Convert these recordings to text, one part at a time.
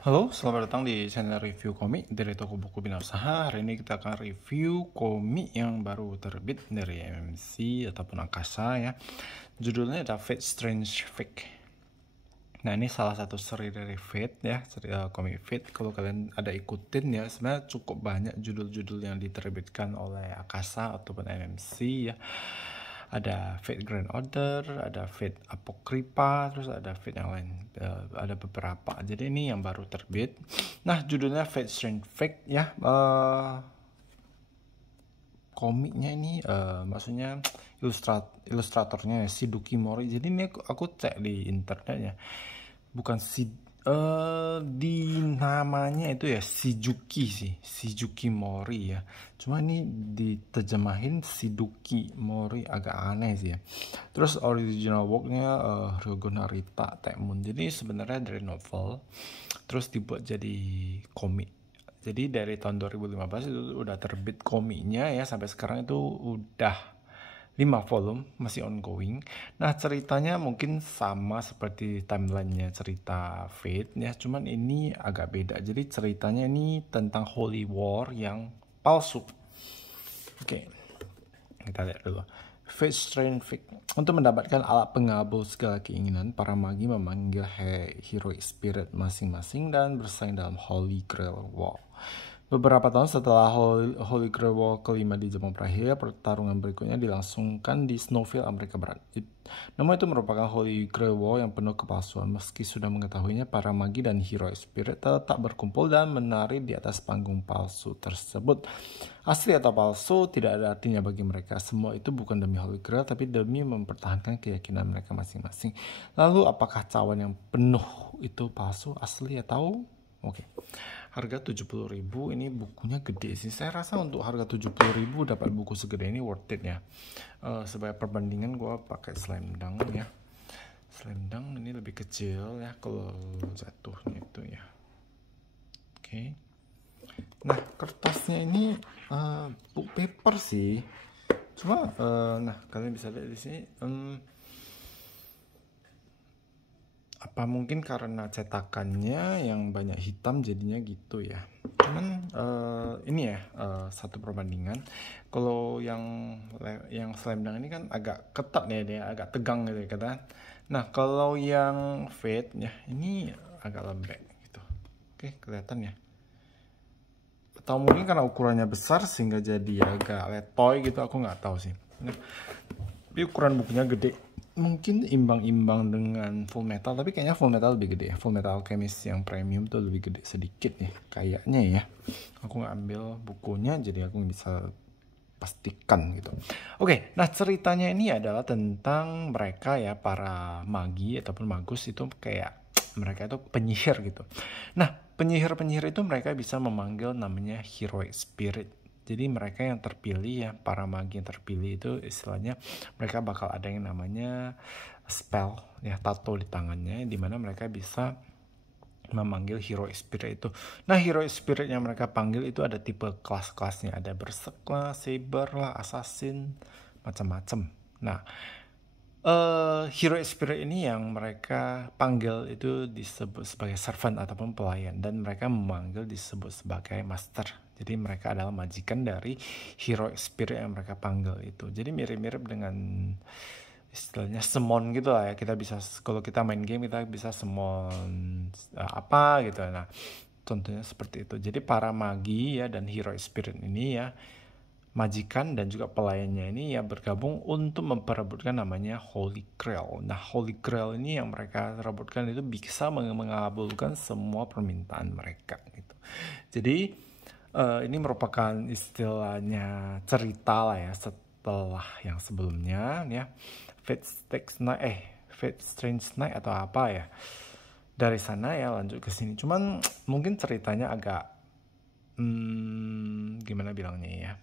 Halo, selamat datang di channel review komik dari toko buku Bina Usaha. Hari ini kita akan review komik yang baru terbit dari MMC ataupun Akasa ya. Judulnya ada Fate Strange Fate. Nah, ini salah satu seri dari Fate ya, komik Fate. Kalau kalian ada ikutin ya, sebenarnya cukup banyak judul-judul yang diterbitkan oleh Akasa ataupun MMC ya. Ada Fate Grand Order, ada Fate Apocrypha, terus ada Fate yang lain, ada beberapa. Jadi ini yang baru terbit. Nah, judulnya Fate Strange Fate ya. Komiknya ini maksudnya ilustratornya Shiduki Mori. Jadi ini aku cek di internetnya, bukan di namanya itu ya Shizuki Mori ya. Cuma ini diterjemahin Shiduki Mori, agak aneh sih ya. Terus original worknya Ryogo Narita Temon. Jadi sebenarnya dari novel terus dibuat jadi komik. Jadi dari tahun 2015 itu udah terbit komiknya ya, sampai sekarang itu udah 5 volume, masih ongoing. Nah, ceritanya mungkin sama seperti timelinenya cerita Fate ya, cuman ini agak beda. Jadi ceritanya ini tentang Holy War yang palsu. Oke, kita lihat dulu. Fate Strange Fate. Untuk mendapatkan alat pengabul segala keinginan, para magi memanggil heroic spirit masing-masing dan bersaing dalam Holy Grail War. Beberapa tahun setelah Holy Grail War kelima di Jepang berakhir, pertarungan berikutnya dilangsungkan di Snowfield, Amerika Barat. Namun itu merupakan Holy Grail War yang penuh kepalsuan. Meski sudah mengetahuinya, para magi dan hero spirit tetap berkumpul dan menari di atas panggung palsu tersebut. Asli atau palsu tidak ada artinya bagi mereka. Semua itu bukan demi Holy Grail, tapi demi mempertahankan keyakinan mereka masing-masing. Lalu apakah cawan yang penuh itu palsu, asli atau... Oke. Harga 70.000, ini bukunya gede sih. Saya rasa untuk harga 70.000 dapat buku segede ini worth it ya. Sebagai perbandingan gue pakai Slam Dunk ya. Slam Dunk ini lebih kecil ya kalau jatuhnya itu ya. Oke. Nah, kertasnya ini book paper sih. Cuma nah, kalian bisa lihat di sini apa mungkin karena cetakannya yang banyak hitam jadinya gitu ya. Cuman ini ya satu perbandingan. Kalau yang Slam Dunk ini kan agak ketat ya, dia agak tegang gitu ya. Nah, kalau yang Fate ya ini agak lembek gitu. Oke, kelihatan ya. Atau mungkin karena ukurannya besar sehingga jadi agak letoy gitu, aku nggak tahu sih. Nah, tapi ukuran bukunya gede, mungkin imbang-imbang dengan Full Metal, tapi kayaknya Full Metal lebih gede. Full Metal Alchemist yang premium tuh lebih gede sedikit nih kayaknya ya. Aku nggak ambil bukunya jadi aku bisa pastikan gitu. Oke, nah ceritanya ini adalah tentang mereka ya, para magi ataupun magus itu kayak mereka itu penyihir gitu. Nah, penyihir-penyihir itu mereka bisa memanggil namanya heroic spirit. Jadi mereka yang terpilih ya, para magi yang terpilih itu istilahnya mereka bakal ada yang namanya spell ya, tato di tangannya, dimana mereka bisa memanggil hero spirit itu. Nah, hero spirit yang mereka panggil itu ada tipe kelas-kelasnya, ada berserk lah, saber lah, assassin, macam-macam. Nah, hero spirit ini yang mereka panggil itu disebut sebagai servant ataupun pelayan, dan mereka memanggil disebut sebagai master. Jadi mereka adalah majikan dari hero spirit yang mereka panggil itu. Jadi mirip-mirip dengan istilahnya summon gitu lah ya. Kita bisa, kalau kita main game kita bisa summon apa gitu. Nah, contohnya seperti itu. Jadi para magi ya dan hero spirit ini ya, majikan dan juga pelayannya ini ya bergabung untuk memperebutkan namanya Holy Grail. Nah, Holy Grail ini yang mereka rebutkan itu bisa mengabulkan semua permintaan mereka gitu. Jadi ini merupakan istilahnya cerita lah ya setelah yang sebelumnya ya, Fate Strange Night atau apa ya. Dari sana ya lanjut ke sini. Cuman mungkin ceritanya agak gimana bilangnya ya,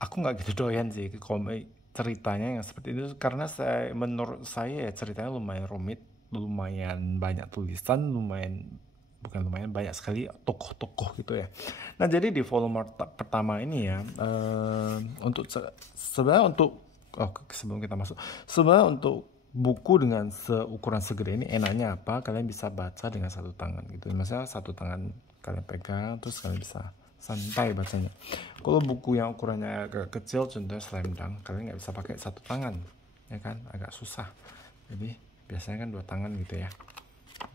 aku nggak gitu doyan sih komik ceritanya yang seperti itu, karena menurut saya ya ceritanya lumayan rumit, lumayan banyak tulisan, banyak sekali tokoh-tokoh gitu ya. Nah, jadi di volume pertama ini ya, sebenarnya untuk sebelum kita masuk, sebenarnya untuk buku dengan seukuran segede ini enaknya apa? Kalian bisa baca dengan satu tangan gitu. Misalnya satu tangan kalian pegang, terus kalian bisa santai bacanya. Kalau buku yang ukurannya agak kecil, contohnya slam dunk, kalian nggak bisa pakai satu tangan, ya kan? Agak susah. Jadi biasanya kan dua tangan gitu ya,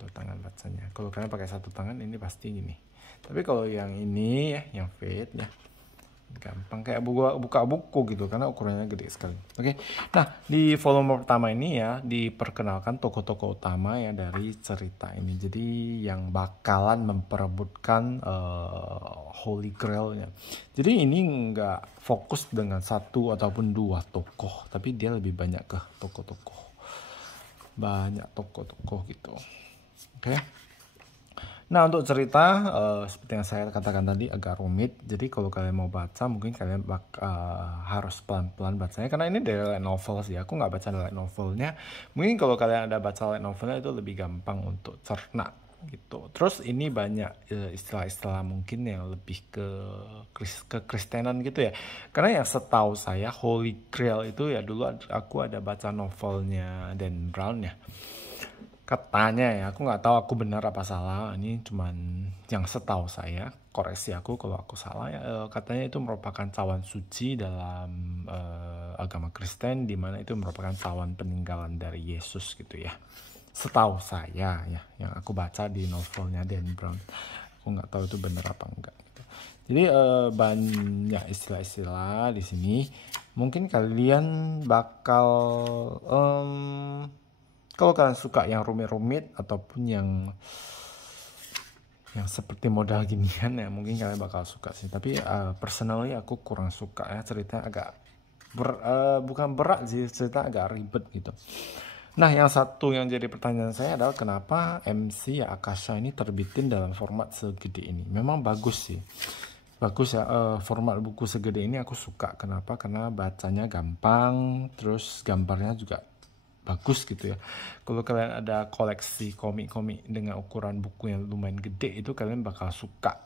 dua tangan bacanya. Kalau kalian pakai satu tangan, ini pasti gini. Tapi kalau yang ini ya, yang Fate ya, gampang kayak buka buku gitu karena ukurannya gede sekali. Oke. Nah, di volume pertama ini ya diperkenalkan tokoh-tokoh utama ya dari cerita ini. Jadi yang bakalan memperebutkan Holy Grail-nya. Jadi ini nggak fokus dengan satu ataupun dua tokoh, tapi dia lebih banyak ke tokoh-tokoh. Banyak tokoh-tokoh gitu. Oke. Nah, untuk cerita seperti yang saya katakan tadi agak rumit. Jadi kalau kalian mau baca mungkin kalian harus pelan-pelan bacanya karena ini dari light novel sih. Aku nggak baca light novelnya. Mungkin kalau kalian ada baca light novelnya itu lebih gampang untuk cerna gitu. Terus ini banyak istilah-istilah mungkin yang lebih ke Kristenan gitu ya. Karena yang setahu saya Holy Grail itu ya dulu aku ada baca novelnya Dan Brown ya. Katanya ya, aku nggak tahu aku benar apa salah. Ini cuman yang setahu saya, koreksi aku kalau aku salah ya. Katanya itu merupakan cawan suci dalam agama Kristen, di mana itu merupakan cawan peninggalan dari Yesus gitu ya. Setahu saya ya, yang aku baca di novelnya Dan Brown. Aku nggak tahu itu benar apa enggak. Gitu. Jadi banyak istilah-istilah di sini. Mungkin kalian bakal kalau kalian suka yang rumit-rumit ataupun yang seperti modal ginian ya mungkin kalian bakal suka sih. Tapi personally aku kurang suka ya, ceritanya agak bukan berat sih, cerita agak ribet gitu. Nah, yang satu yang jadi pertanyaan saya adalah kenapa MC ya Akasha ini terbitin dalam format segede ini. Memang bagus sih. Bagus ya, format buku segede ini aku suka. Kenapa? Karena bacanya gampang, terus gambarnya juga bagus gitu ya. Kalau kalian ada koleksi komik-komik dengan ukuran buku yang lumayan gede itu kalian bakal suka.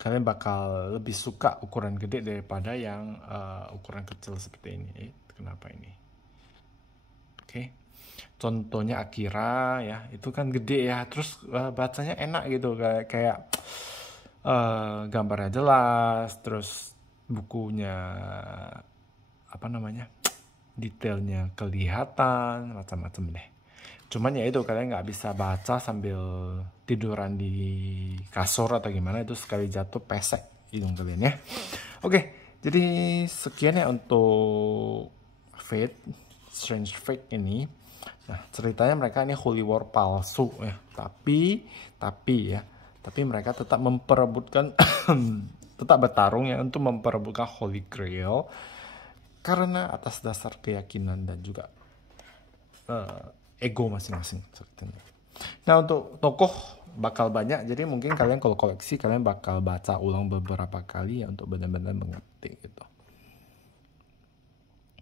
Kalian bakal lebih suka ukuran gede daripada yang ukuran kecil seperti ini. Kenapa ini? Oke. Contohnya Akira ya, itu kan gede ya. Terus bacanya enak gitu kayak gambarnya jelas, terus bukunya apa namanya? Detailnya kelihatan macam-macam deh. Cuman ya itu kalian nggak bisa baca sambil tiduran di kasur atau gimana, itu sekali jatuh pesek hidung kalian ya. Oke, jadi sekian ya untuk Fate, Strange Fate ini. Nah, ceritanya mereka ini Holy War palsu ya, tapi mereka tetap memperebutkan tetap bertarung ya untuk memperebutkan Holy Grail. Karena atas dasar keyakinan dan juga ego masing-masing. Nah, untuk tokoh bakal banyak, jadi mungkin kalian kalau koleksi kalian bakal baca ulang beberapa kali ya untuk benar-benar mengerti gitu.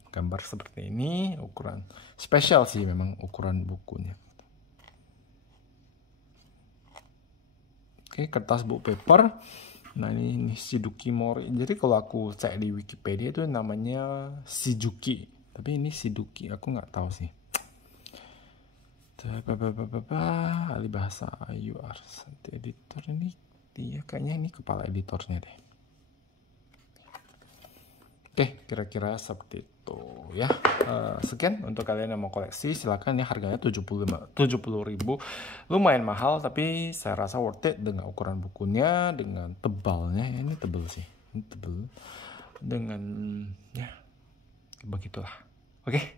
Gambar seperti ini, ukuran spesial sih memang ukuran bukunya. Oke, kertas book paper. Nah, ini Shizuki Mori. Jadi kalau aku cek di Wikipedia itu namanya Shizuki. Tapi ini Shizuki, aku nggak tahu sih. Ahli bahasa UR editor ini dia kayaknya ini kepala editornya deh. Oke, kira-kira seperti itu ya. Sekian untuk kalian yang mau koleksi, silakan ya, harganya 70.000. Lumayan mahal tapi saya rasa worth it dengan ukuran bukunya, dengan tebalnya. Ya, ini tebal sih. Ini tebal. Dengan ya begitulah. Oke.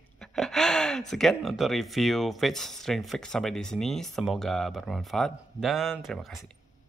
Sekian untuk review Fate Strange Fate sampai di sini. Semoga bermanfaat dan terima kasih.